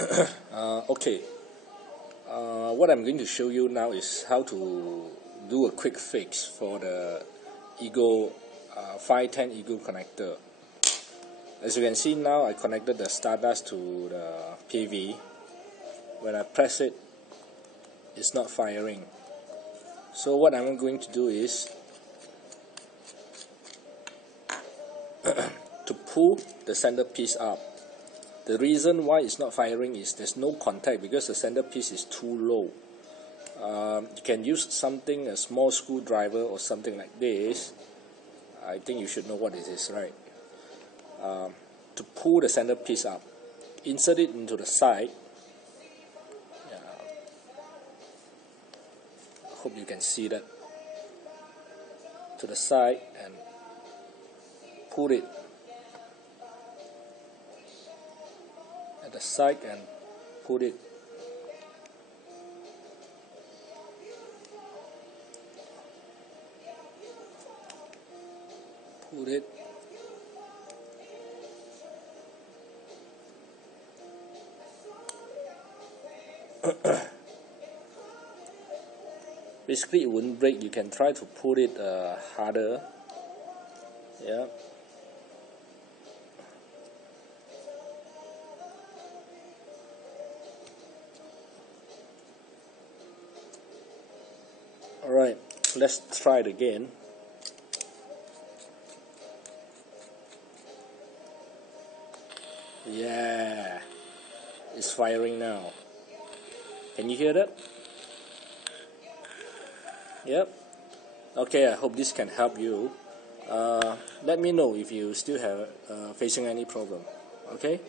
Okay, what I'm going to show you now is how to do a quick fix for the Eagle 510 Eagle connector. As you can see now, I connected the Stardust to the PV. When I press it, it's not firing. So what I'm going to do is to pull the centerpiece up. The reason why it's not firing is there's no contact because the centerpiece is too low. You can use something, a small screwdriver or something like this. I think you should know what it is, right? To pull the centerpiece up, insert it into the side. I hope you can see that. To the side and pull it at the side and put it basically it wouldn't break. You can try to put it harder. Yeah. Alright, let's try it again. Yeah, it's firing now. Can you hear that? Yep. Okay, I hope this can help you. Let me know if you still have facing any problem. Okay.